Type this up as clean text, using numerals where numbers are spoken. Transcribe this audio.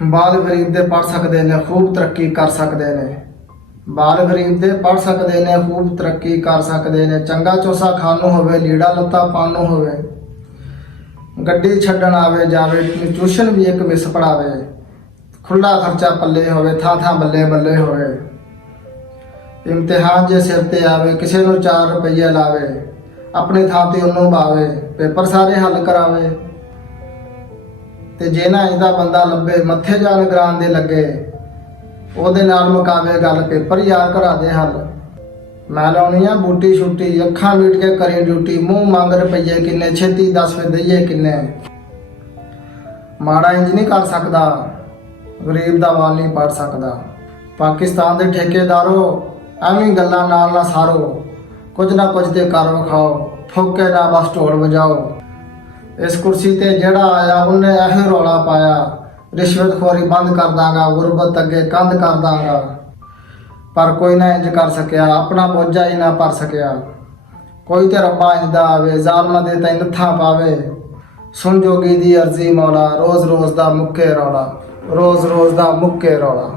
बाल गरीब दे पढ़ सकते ने, खूब तरक्की कर सकते ने। बाल गरीब दे पढ़ सकते ने, खूब तरक्की कर सकते ने। चंगा चोसा खानू होवे, लीड़ा लत्ता पानू होवे, गड्डी छड्डण आवे जावे, ट्यूशन भी एक मिस पढ़ावे, खुला खर्चा पल्ले होवे, थां थां बल्ले बल्ले होवे। इम्तिहान जे सिर ते आवे, किसी नूं 4 रुपये लावे, अपनी थां ते उन्नू बावे, पेपर सारे हल करावे। ते जे ना इंदा बंदा लभे, मत्थे जाल ग्रां दे लगे, ਉਹਦੇ ਨਾਲ ਮੁਕਾਵੇ ਗੱਲ, ਪੇਪਰ ਯਾਰ ਕਰਾ ਦੇ ਹੱਲ। ਮੈਂ ਲਾਉਣੀ ਆ ਬੂਟੀ ਛੁੱਟੀ, ਅੱਖਾਂ ਮੀਟ ਕੇ ਕਰੀ ਡਿਊਟੀ, ਮੂੰਹ ਮੰਗ ਰੁਪਈਏ ਕਿੰਨੇ, ਛੇਤੀ ਦੱਸ ਫੇ ਦਈਏ ਕਿੰਨੇ। ਮਾੜਾ ਇੰਜ ਨਹੀਂ ਕਰ ਸਕਦਾ, ਗਰੀਬ ਦਾ ਵਾਲ ਨਹੀਂ ਪੜ ਸਕਦਾ। ਪਾਕਿਸਤਾਨ ਦੇ ਠੇਕੇਦਾਰੋ, ਐਵੇਂ ਗੱਲਾਂ ਨਾਲ ਨਾ ਸਾਰੋ, ਕੁਝ ਨਾ ਕੁਝ ਤੇ ਕਰ ਵਿਖਾਓ, ਫੋਕੇ ਨਾ ਬਸ ਢੋਲ ਵਜਾਓ। ਇਸ ਕੁਰਸੀ ਤੇ ਜਿਹੜਾ ਆਇਆ ਉਹਨੇ ਇਹੋ ਰੌਲਾ ਪਾਇਆ, ਰਿਸ਼ਵਤਖੋਰੀ ਬੰਦ ਕਰ ਦਾਂਗਾ, ਗੁਰਬਤ ਅੱਗੇ ਕੰਧ ਕਰ ਦਾਂਗਾ। ਪਰ ਕੋਈ ਨਾ ਇੰਜ ਕਰ ਸਕਿਆ, ਆਪਣਾ ਬੋਝਾ ਹੀ ਨਾ ਭਰ ਸਕਿਆ। ਕੋਈ ਤੇ ਰੱਬਾ ਇੰਜ ਦਾ ਆਵੇ, ਜ਼ਾਲਮਾਂ ਦੇ ਤੈਨੂੰ ਨੱਥਾਂ ਪਾਵੇ। ਸੁਣ ਜੋਗੀ ਦੀ ਅਰਜ਼ੀ ਮੌਲਾ, ਰੋਜ਼ ਰੋਜ਼ ਦਾ ਮੁੱਕੇ ਰੌਲਾ, ਰੋਜ਼ ਰੋਜ਼ ਦਾ ਮੁੱਕੇ ਰੌਲਾ।